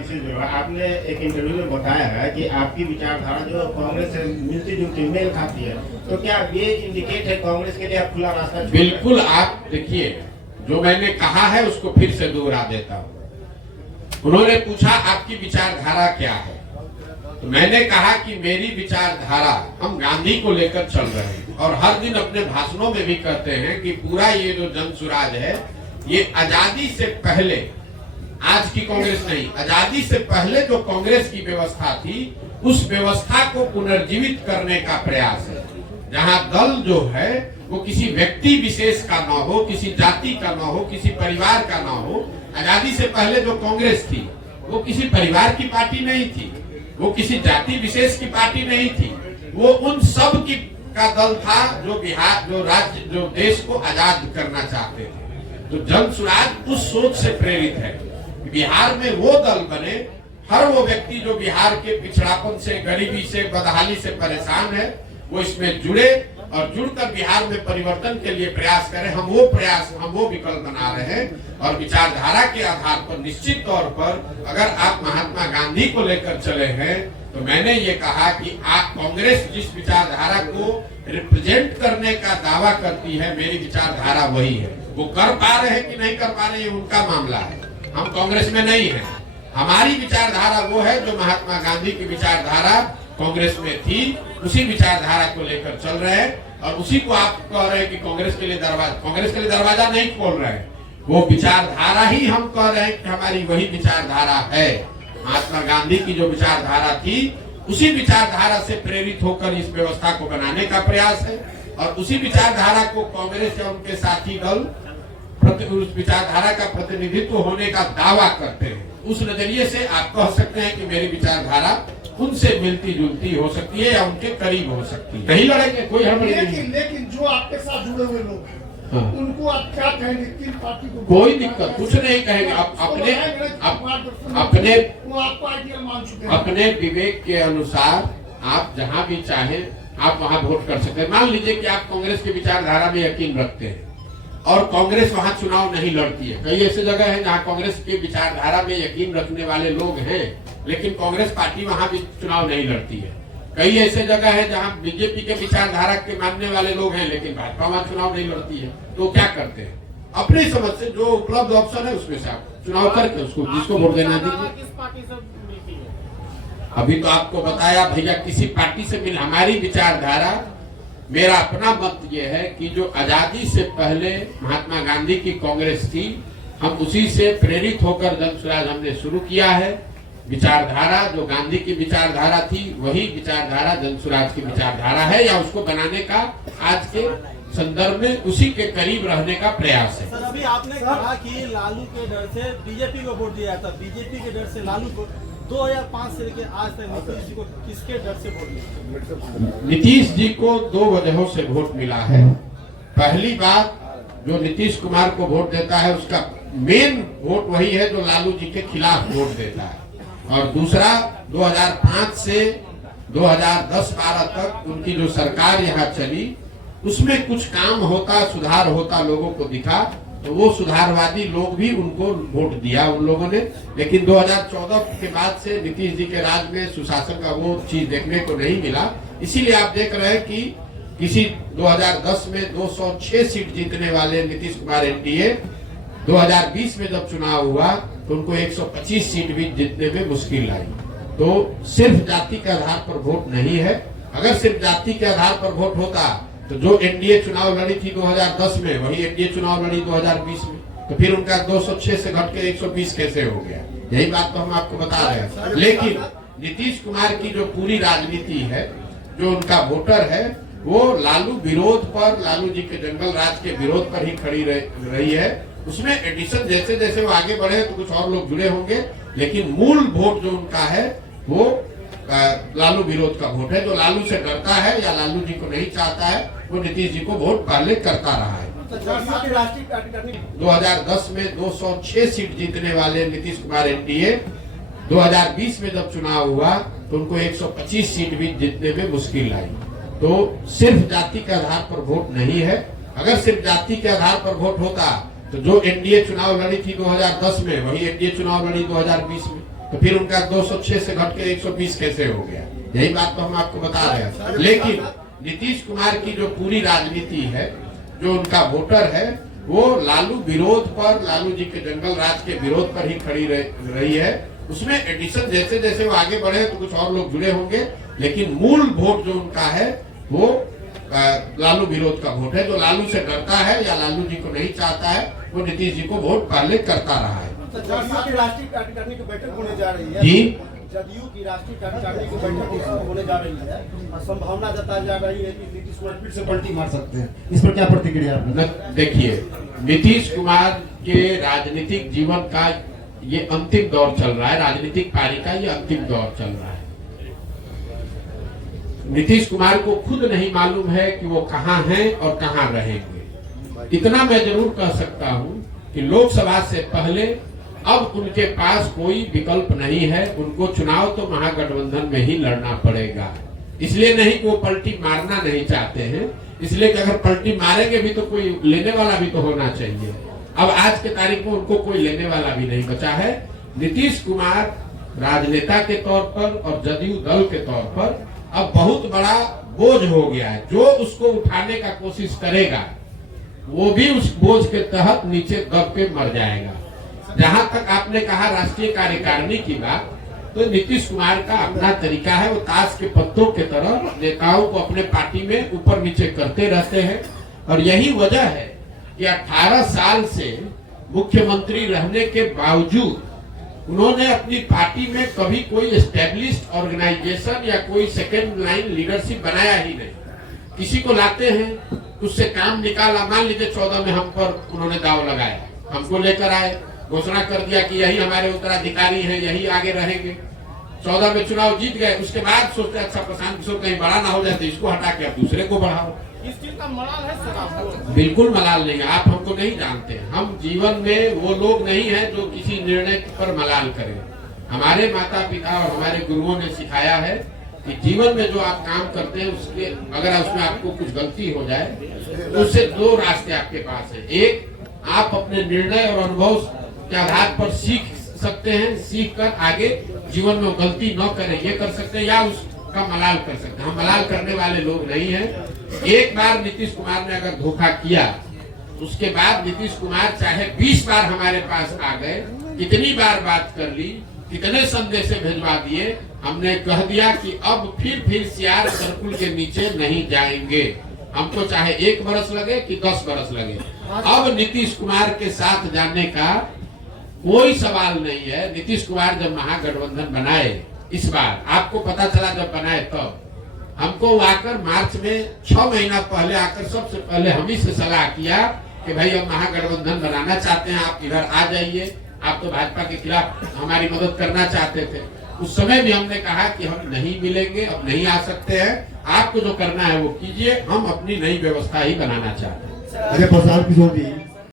से जुड़ा, आपने एक इंटरव्यू में बताया है कि आपकी विचारधारा जो कांग्रेस से मिलती जुलती मेल खाती है, तो क्या ये इंडिकेट है कांग्रेस के लिए आप खुला रास्ता? बिल्कुल। आप देखिए, जो मैंने कहा है उसको फिर से दोहरा देता हूँ। उन्होंने पूछा आपकी विचारधारा क्या है, तो मैंने कहा कि मेरी विचारधारा, हम गांधी को लेकर चल रहे हैं और हर दिन अपने भाषणों में भी कहते हैं कि पूरा ये जो जन सुराज है, ये आजादी से पहले, आज की कांग्रेस नहीं, आजादी से पहले जो कांग्रेस की व्यवस्था थी, उस व्यवस्था को पुनर्जीवित करने का प्रयास है। जहां दल जो है वो किसी व्यक्ति विशेष का ना हो, किसी जाति का ना हो, किसी परिवार का ना हो। आजादी से पहले जो कांग्रेस थी वो किसी परिवार की पार्टी नहीं थी, वो किसी जाति विशेष की पार्टी नहीं थी, वो उन सब की का दल था जो बिहार, जो राज्य, जो देश को आजाद करना चाहते थे। तो जन सुराज उस सोच से प्रेरित है। बिहार में वो दल बने, हर वो व्यक्ति जो बिहार के पिछड़ापन से, गरीबी से, बदहाली से परेशान है, वो इसमें जुड़े और जुड़कर बिहार में परिवर्तन के लिए प्रयास करें। हम वो विकल्प बना रहे हैं और विचारधारा के आधार पर निश्चित तौर पर अगर आप महात्मा गांधी को लेकर चले हैं, तो मैंने ये कहा कि आप कांग्रेस जिस विचारधारा को रिप्रेजेंट करने का दावा करती है, मेरी विचारधारा वही है। वो कर पा रहे हैं कि नहीं कर पा रहे हैं, उनका मामला है। हम कांग्रेस में नहीं है। हमारी विचारधारा वो है जो महात्मा गांधी की विचारधारा कांग्रेस में थी, उसी विचारधारा को लेकर चल रहे हैं और उसी को आप कह रहे हैं कि कांग्रेस के लिए दरवाजा नहीं खोल रहे हैं। वो विचारधारा ही हम कह रहे हैं कि हमारी वही विचारधारा है। महात्मा गांधी की जो विचारधारा थी, उसी विचारधारा से प्रेरित होकर इस व्यवस्था को बनाने का प्रयास है और उसी विचारधारा को कांग्रेस या उनके साथी दल उस विचारधारा का प्रतिनिधित्व होने का दावा करते हैं। उस नजरिए से आप कह सकते हैं कि मेरी विचारधारा उनसे मिलती जुलती हो सकती है या उनके करीब हो सकती है। नहीं लड़ेंगे, कोई हड़बड़ी नहीं। लेकिन जो आपके साथ जुड़े हुए लोग हैं, हाँ। उनको आप क्या कहेंगे? किन पार्टी को? कोई दिक्कत कुछ नहीं कहेंगे। आप अपने विवेक के अनुसार आप जहां भी चाहें आप वहां वोट कर सकते हैं। मान लीजिए कि आप कांग्रेस की विचारधारा में यकीन रखते हैं और कांग्रेस वहां चुनाव नहीं लड़ती है। कई ऐसे जगह है जहां कांग्रेस की विचारधारा में यकीन रखने वाले लोग हैं, लेकिन कांग्रेस पार्टी वहां भी चुनाव नहीं लड़ती है। कई ऐसे जगह है जहां बीजेपी के विचारधारा के मानने वाले लोग हैं, लेकिन भाजपा वहां चुनाव नहीं लड़ती है। तो क्या करते हैं? अपनी समझ से जो उपलब्ध ऑप्शन है उसमें से आप चुनाव करके उसको जिसको वोट देना दीजिए। अभी तो आपको बताया भैया, किसी पार्टी से मिल। हमारी विचारधारा, मेरा अपना मत ये है कि जो आजादी से पहले महात्मा गांधी की कांग्रेस थी, हम उसी से प्रेरित होकर जन सुराज हमने शुरू किया है। विचारधारा जो गांधी की विचारधारा थी, वही विचारधारा जन सुराज की विचारधारा है या उसको बनाने का आज के संदर्भ में उसी के करीब रहने का प्रयास है। सर, अभी आपने कहा कि लालू के डर से बीजेपी को वोट दिया था, बीजेपी के डर से लालू को। 2005 से लेकर आज तक नीतीश जी को किसके डर से वोट मिला? नीतीश जी को दो वजहों से वोट मिला है। पहली बात, जो नीतीश कुमार को वोट देता है उसका मेन वोट वही है जो लालू जी के खिलाफ वोट देता है। और दूसरा, 2005 से 2010-12 तक उनकी जो सरकार यहाँ चली, उसमें कुछ काम होता, सुधार होता लोगों को दिखा, तो वो सुधारवादी लोग भी उनको वोट दिया उन लोगों ने। लेकिन 2014 के बाद से नीतीश जी के राज में सुशासन का वो चीज देखने को नहीं मिला। इसीलिए आप देख रहे हैं कि किसी 2010 में 206 सीट जीतने वाले नीतीश कुमार एनडीए 2020 में जब चुनाव हुआ तो उनको 125 सीट भी जीतने में मुश्किल आई। तो सिर्फ जाति के आधार पर वोट नहीं है। अगर सिर्फ जाति के आधार पर वोट होता तो जो एनडीए चुनाव लड़ी थी 2010 में, वही एनडीए चुनाव लड़ी 2020 में, तो फिर उनका 206 से घट के 120 कैसे हो गया? यही बात तो हम आपको बता रहे हैं। लेकिन नीतीश कुमार की जो पूरी राजनीति है, जो उनका वोटर है, वो लालू विरोध पर, लालू जी के जंगल राज के विरोध पर ही खड़ी रही है। उसमें एडिशन जैसे जैसे वो आगे बढ़े तो कुछ और लोग जुड़े होंगे, लेकिन मूल वोट जो उनका है वो लालू विरोध का वोट है। जो लालू से डरता है या लालू जी को नहीं चाहता है, वो नीतीश जी को वोट पहले करता रहा है। 2010 में 206 सीट जीतने वाले नीतीश कुमार एनडीए 2020 में जब चुनाव हुआ तो उनको 125 सीट भी जीतने में मुश्किल आई। तो सिर्फ जाति के आधार पर वोट नहीं है। अगर सिर्फ जाति के आधार पर वोट होता तो जो एनडीए चुनाव लड़ी थी 2010 में, वही एनडीए चुनाव लड़ी 2020 में, तो फिर उनका 206 से घट के 120 कैसे हो गया? यही बात तो हम आपको बता रहे हैं। लेकिन नीतीश कुमार की जो पूरी राजनीति है, जो उनका वोटर है, वो लालू विरोध पर, लालू जी के जंगल राज के विरोध पर ही खड़ी रही है। उसमें एडिशन जैसे जैसे वो आगे बढ़े तो कुछ और लोग जुड़े होंगे, लेकिन मूल वोट जो उनका है वो लालू विरोध का वोट है। जो लालू से डरता है या लालू जी को नहीं चाहता है, वो नीतीश जी को वोट पहले करता रहा है। जदयू की राष्ट्रीय कार्यकारिणी की बैठक होने जा रही है। जी, जदयू की राष्ट्रीय कार्यकारिणी की बैठक होने जा रही है और संभावना जताई जा रही है कि नीतीश कुमार फिर से पलटी मार सकते हैं। इस पर क्या प्रतिक्रिया आपकी? देखिए, नीतीश कुमार के राजनीतिक जीवन का ये अंतिम दौर चल रहा है, राजनीतिक पारी का ये अंतिम दौर चल रहा है। नीतीश कुमार को खुद नहीं मालूम है कि वो कहाँ हैं और कहाँ रहेंगे। इतना मैं जरूर कह सकता हूँ कि लोकसभा से पहले अब उनके पास कोई विकल्प नहीं है। उनको चुनाव तो महागठबंधन में ही लड़ना पड़ेगा। इसलिए नहीं कि वो पलटी मारना नहीं चाहते हैं, इसलिए कि अगर पलटी मारेंगे भी तो कोई लेने वाला भी तो होना चाहिए। अब आज के तारीख में उनको कोई लेने वाला भी नहीं बचा है। नीतीश कुमार राजनेता के तौर पर और जदयू दल के तौर पर अब बहुत बड़ा बोझ हो गया है। जो उसको उठाने का कोशिश करेगा वो भी उस बोझ के तहत नीचे दब के मर जाएगा। जहां तक आपने कहा राष्ट्रीय कार्यकारिणी की बात, तो नीतीश कुमार का अपना तरीका है। वो ताश के पत्तों के तरह नेताओं को अपने पार्टी में ऊपर नीचे करते रहते हैं। और यही वजह है कि 18 साल से मुख्यमंत्री रहने के बावजूद उन्होंने अपनी पार्टी में कभी कोई एस्टेब्लिश्ड ऑर्गेनाइजेशन या कोई सेकेंड लाइन लीडरशिप बनाया ही नहीं। किसी को लाते हैं, उससे काम निकाला। मान लीजिए 14 में हम पर उन्होंने दाव लगाया, हमको लेकर आए, घोषणा कर दिया कि यही हमारे उत्तराधिकारी हैं, यही आगे रहेंगे। 14 में चुनाव जीत गए, उसके बाद सोचते अच्छा प्रशांत किशोर कहीं बड़ा ना हो जाए तो इसको हटा के अब दूसरे को बढ़ाओ। इस चीज का मलाल है सर आपको? बिल्कुल मलाल नहीं है। आप हमको नहीं जानते। हम जीवन में वो लोग नहीं हैं जो किसी निर्णय पर मलाल करें। हमारे माता पिता और हमारे गुरुओं ने सिखाया है कि जीवन में जो आप काम करते हैं उसके अगर उसमें आपको कुछ गलती हो जाए तो उससे दो रास्ते आपके पास है। एक, आप अपने निर्णय और अनुभव के आधार पर सीख सकते हैं, सीख कर आगे जीवन में गलती न करें ये कर सकते हैं, या उसका मलाल कर सकते हैं। हम मलाल करने वाले लोग नहीं हैं। एक बार नीतीश कुमार ने अगर धोखा किया, उसके बाद नीतीश कुमार चाहे 20 बार हमारे पास आ गए, कितनी बार बात कर ली, कितने संदेश भेजवा दिए, हमने कह दिया कि अब फिर सियार सर्कुल के नीचे नहीं जाएंगे। हमको चाहे 1 बरस लगे कि 10 बरस लगे, अब नीतीश कुमार के साथ जाने का कोई सवाल नहीं है। नीतीश कुमार जब महागठबंधन बनाए, इस बार आपको पता चला जब बनाए तब हमको आकर मार्च में 6 महीना पहले आकर सबसे पहले हम ही से सलाह किया कि भाई हम महागठबंधन बनाना चाहते हैं, आप इधर आ जाइए। आप तो भाजपा के खिलाफ हमारी मदद करना चाहते थे। उस समय भी हमने कहा कि हम नहीं मिलेंगे, अब नहीं आ सकते हैं, आपको जो करना है वो कीजिए, हम अपनी नई व्यवस्था ही बनाना चाहते हैं। अरे प्रशांत किशोर जी,